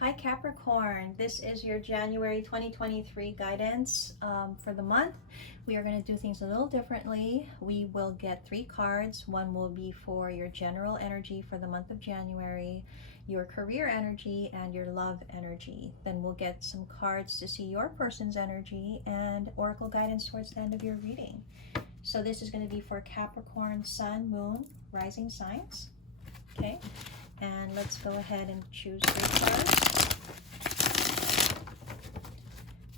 Hi Capricorn, this is your January 2023 guidance for the month. We are going to do things a little differently. We will get 3 cards. One will be for your general energy for the month of January, your career energy, and your love energy. Then we'll get some cards to see your person's energy and oracle guidance towards the end of your reading. So this is going to be for Capricorn, Sun, Moon, Rising signs. Okay. And let's go ahead and choose 3 cards.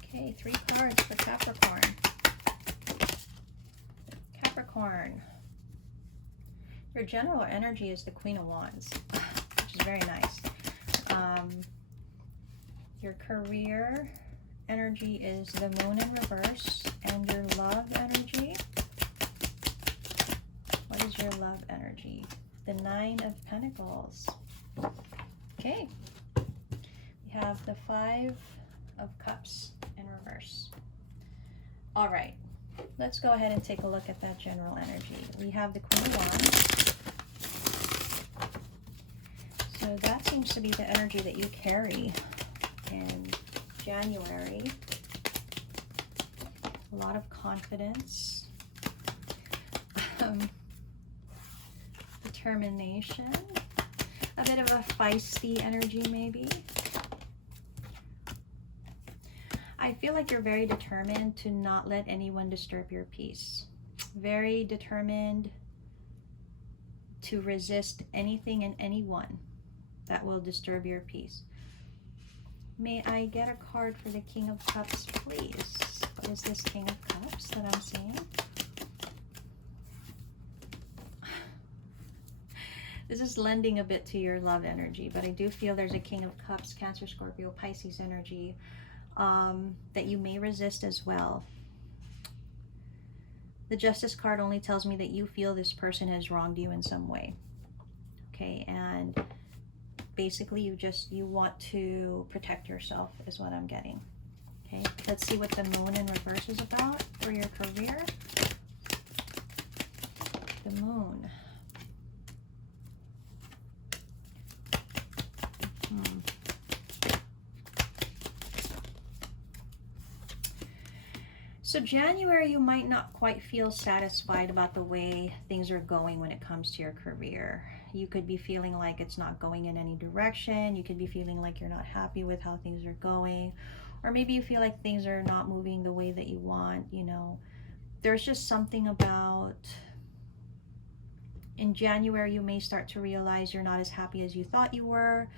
Okay, 3 cards for Capricorn. Capricorn. Your general energy is the Queen of Wands, which is very nice. Your career energy is the Moon in reverse, and your love energy. What is your love energy? The 9 of Pentacles. Okay. We have the 5 of Cups in reverse. All right. Let's go ahead and take a look at that general energy. We have the Queen of Wands. So that seems to be the energy that you carry in January. A lot of confidence. Determination, a bit of a feisty energy maybe. I feel like you're very determined to not let anyone disturb your peace. Very determined to resist anything and anyone that will disturb your peace. May I get a card for the King of Cups, please? What is this King of Cups that I'm seeing? This is lending a bit to your love energy, but I do feel there's a King of Cups, Cancer, Scorpio, Pisces energy that you may resist as well. The Justice card only tells me that you feel this person has wronged you in some way. Okay, and basically you want to protect yourself is what I'm getting. Okay, let's see what the Moon in reverse is about for your career. The Moon. So January, you might not quite feel satisfied about the way things are going when it comes to your career. You could be feeling like it's not going in any direction. You could be feeling like you're not happy with how things are going. Or maybe you feel like things are not moving the way that you want, you know. There's just something about, in January, you may start to realize you're not as happy as you thought you were.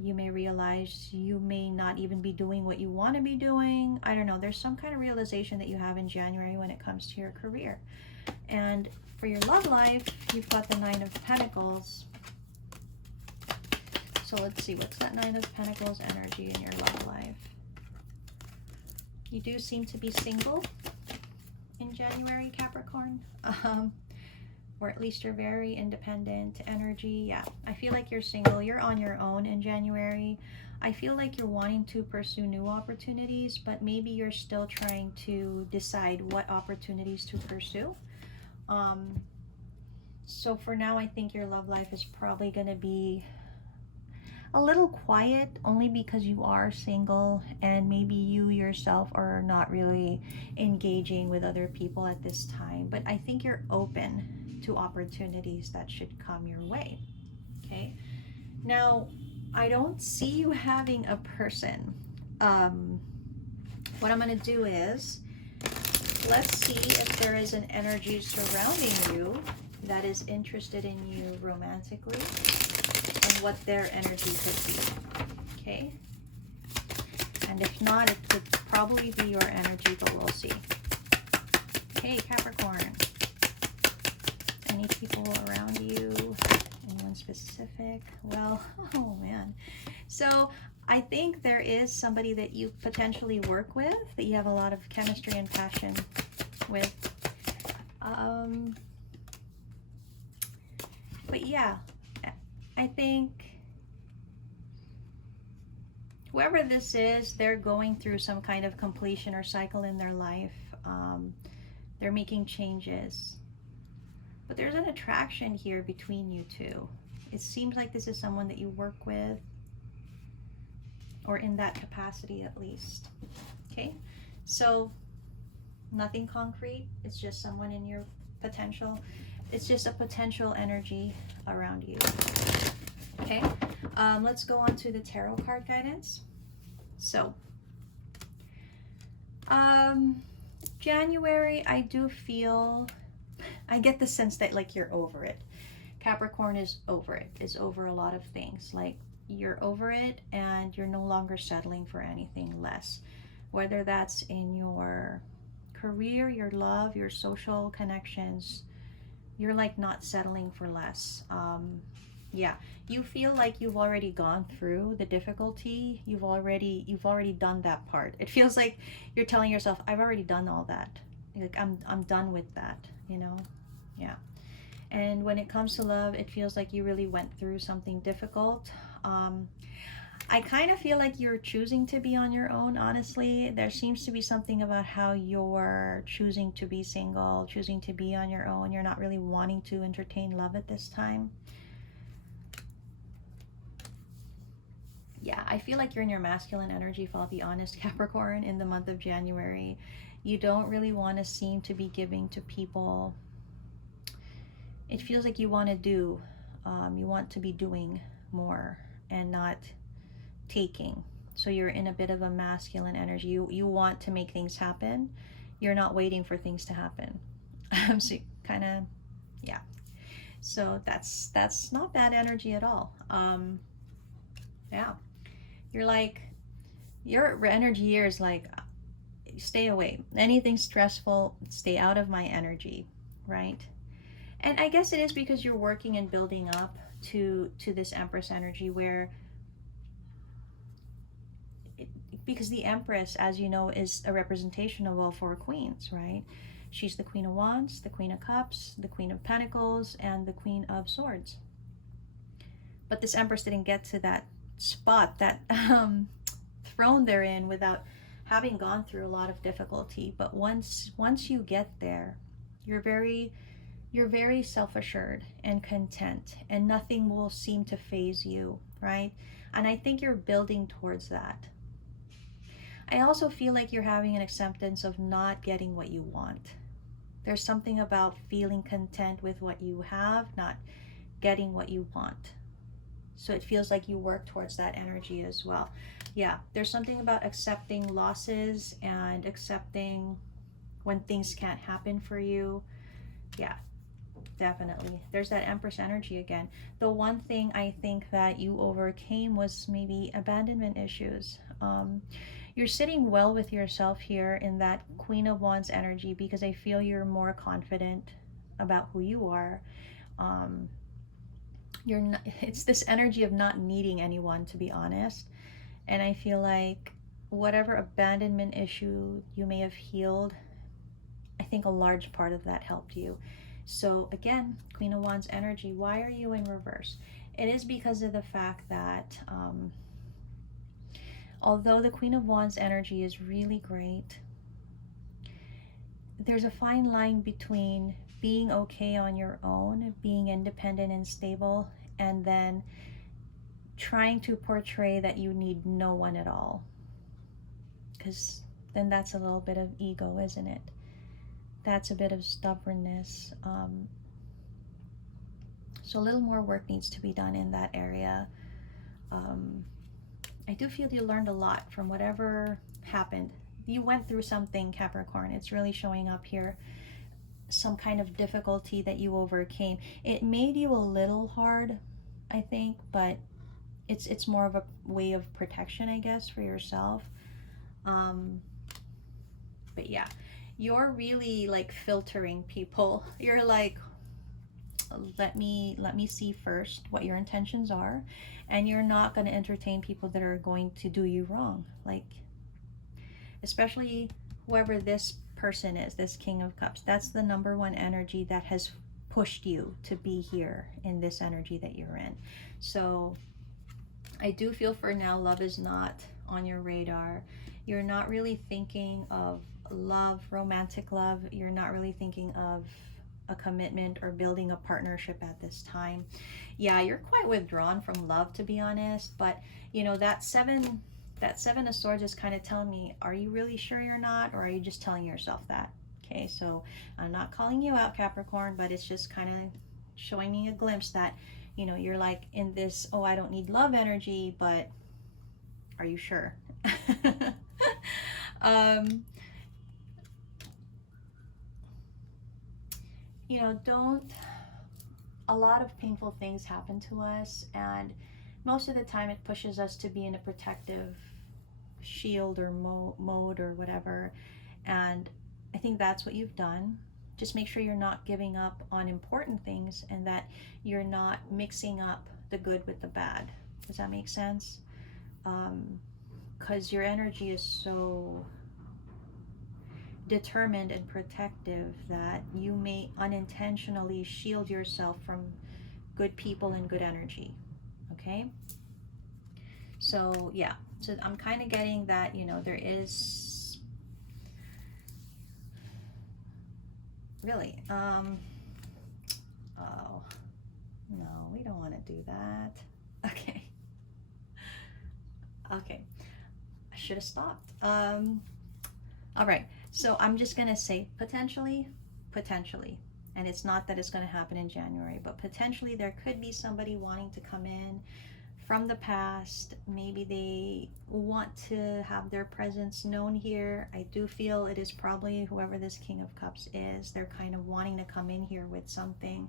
You may realize you may not even be doing what you want to be doing. I don't know. There's some kind of realization that you have in January when it comes to your career. And for your love life, you've got the 9 of Pentacles. So let's see. What's that 9 of Pentacles energy in your love life? You do seem to be single in January, Capricorn. Or at least you're very independent energy. Yeah, I feel like you're single. You're on your own in January. I feel like you're wanting to pursue new opportunities, but maybe you're still trying to decide what opportunities to pursue. So for now, I think your love life is probably going to be a little quiet, only because you are single and maybe you yourself are not really engaging with other people at this time. But I think you're open to opportunities that should come your way. Okay, now I don't see you having a person. What I'm going to do is, let's see if there is an energy surrounding you that is interested in you romantically and what their energy could be. Okay, and if not, it could probably be your energy, but we'll see. Okay, Capricorn. Any people around you? Anyone specific? Well, oh man. So I think there is somebody that you potentially work with, that you have a lot of chemistry and passion with. But yeah, I think whoever this is, they're going through some kind of completion or cycle in their life. They're making changes. But there's an attraction here between you two. It seems like this is someone that you work with. or in that capacity at least. Okay, so nothing concrete. It's just someone in your potential. It's just a potential energy around you. Okay, let's go on to the tarot card guidance. So, January, I do feel, I get the sense that like you're over it. Capricorn is over it. Is over a lot of things. Like you're over it and you're no longer settling for anything less. Whether that's in your career, your love, your social connections, you're like not settling for less. Yeah, you feel like you've already gone through the difficulty. You've already done that part. It feels like you're telling yourself, I've already done all that. Like I'm done with that, you know? Yeah. And when it comes to love, it feels like you really went through something difficult. I kind of feel like you're choosing to be on your own, honestly. There seems to be something about how you're choosing to be single, choosing to be on your own. You're not really wanting to entertain love at this time. Yeah, I feel like you're in your masculine energy, if I'll be honest, Capricorn, in the month of January. You don't really want to seem to be giving to people. It feels like you want to do, you want to be doing more and not taking. So you're in a bit of a masculine energy. You want to make things happen. You're not waiting for things to happen. So kind of, yeah. So that's not bad energy at all. Yeah. You're like, your energy here is like, stay away. Anything stressful, stay out of my energy, right? And I guess it is because you're working and building up to this Empress energy where, because the Empress, as you know, is a representation of all four queens, right? She's the Queen of Wands, the Queen of Cups, the Queen of Pentacles, and the Queen of Swords. But this Empress didn't get to that spot, that throne they're in, without having gone through a lot of difficulty. But once you get there, you're very self-assured and content, and nothing will seem to faze you, right? And I think you're building towards that. I also feel like you're having an acceptance of not getting what you want. There's something about feeling content with what you have, not getting what you want. So it feels like you work towards that energy as well. Yeah, there's something about accepting losses and accepting when things can't happen for you. Yeah, definitely. There's that Empress energy again. The one thing I think that you overcame was maybe abandonment issues. You're sitting well with yourself here in that Queen of Wands energy, because I feel you're more confident about who you are. You're not, it's this energy of not needing anyone, to be honest. And I feel like whatever abandonment issue you may have healed, I think a large part of that helped you. So again, Queen of Wands energy, why are you in reverse? It is because of the fact that although the Queen of Wands energy is really great, there's a fine line between being okay on your own, being independent and stable, and then trying to portray that you need no one at all. Because then that's a little bit of ego, isn't it? That's a bit of stubbornness. So a little more work needs to be done in that area. I do feel you learned a lot from whatever happened. You went through something, Capricorn. It's really showing up here. Some kind of difficulty that you overcame. It made you a little hard, I think, but it's more of a way of protection, I guess, for yourself. But yeah, you're really like filtering people. You're like, let me see first what your intentions are, and you're not going to entertain people that are going to do you wrong. Like, especially whoever this person is, this King of Cups. That's the number one energy that has pushed you to be here in this energy that you're in. So I do feel for now love is not on your radar. You're not really thinking of love, romantic love. You're not really thinking of a commitment or building a partnership at this time. Yeah, you're quite withdrawn from love, to be honest, but you know that that Seven of Swords is kind of telling me, are you really sure you're not, or are you just telling yourself that? Okay, so I'm not calling you out, Capricorn, but it's just kind of showing me a glimpse that, you know, you're like in this, oh, I don't need love energy, but are you sure? um, you know, don't, a lot of painful things happen to us, and most of the time it pushes us to be in a protective shield or mode or whatever. And I think that's what you've done. Just make sure you're not giving up on important things, and that you're not mixing up the good with the bad. Does that make sense? Because your energy is so determined and protective that you may unintentionally shield yourself from good people and good energy. Okay? So, yeah. So I'm kind of getting that, you know, there is really, oh, no, we don't want to do that. Okay. Okay. I should have stopped. All right. So I'm just going to say potentially, and it's not that it's going to happen in January, but potentially there could be somebody wanting to come in from the past. Maybe they want to have their presence known here. I do feel it is probably whoever this King of Cups is. They're kind of wanting to come in here with something.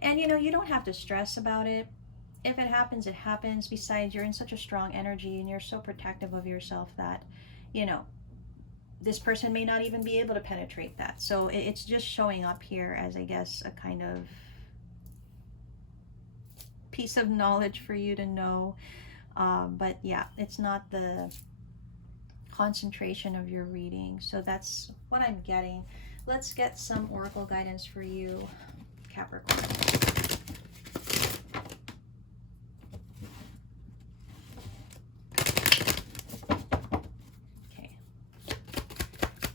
And you know, you don't have to stress about it. If it happens, it happens. Besides, you're in such a strong energy and you're so protective of yourself that, you know, this person may not even be able to penetrate that. So it's just showing up here as, I guess, a kind of piece of knowledge for you to know. But yeah, it's not the concentration of your reading. So that's what I'm getting. Let's get some oracle guidance for you, Capricorn.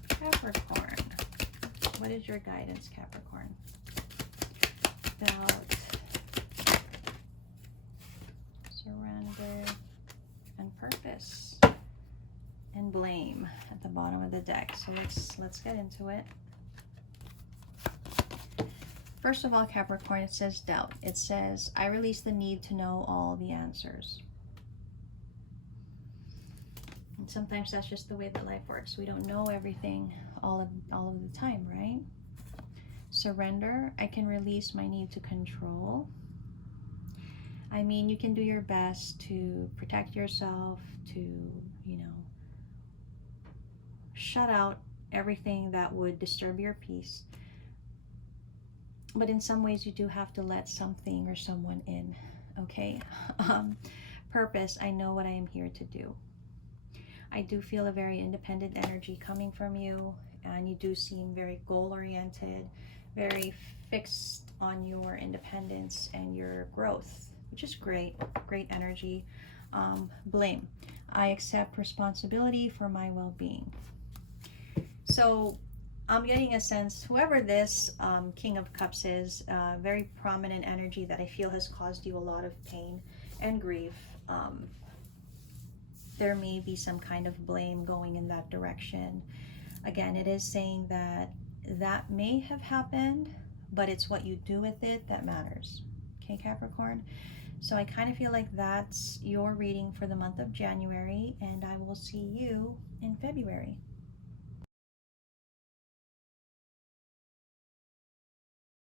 Capricorn, what is your guidance, Capricorn? About surrender and purpose and blame at the bottom of the deck. So let's get into it. First of all, Capricorn, it says doubt. It says, I release the need to know all the answers. And sometimes that's just the way that life works. We don't know everything all of the time, right? Surrender. I can release my need to control. I mean, you can do your best to protect yourself, to, you know, shut out everything that would disturb your peace. But in some ways, you do have to let something or someone in, okay? Purpose. I know what I am here to do. I do feel a very independent energy coming from you, and you do seem very goal-oriented, very fixed on your independence and your growth, which is great, great energy. Blame. I accept responsibility for my well-being. So I'm getting a sense, whoever this King of Cups is, very prominent energy that I feel has caused you a lot of pain and grief. There may be some kind of blame going in that direction. Again, it is saying that that may have happened, but it's what you do with it that matters. Okay, Capricorn? So I kind of feel like that's your reading for the month of January, and I will see you in February.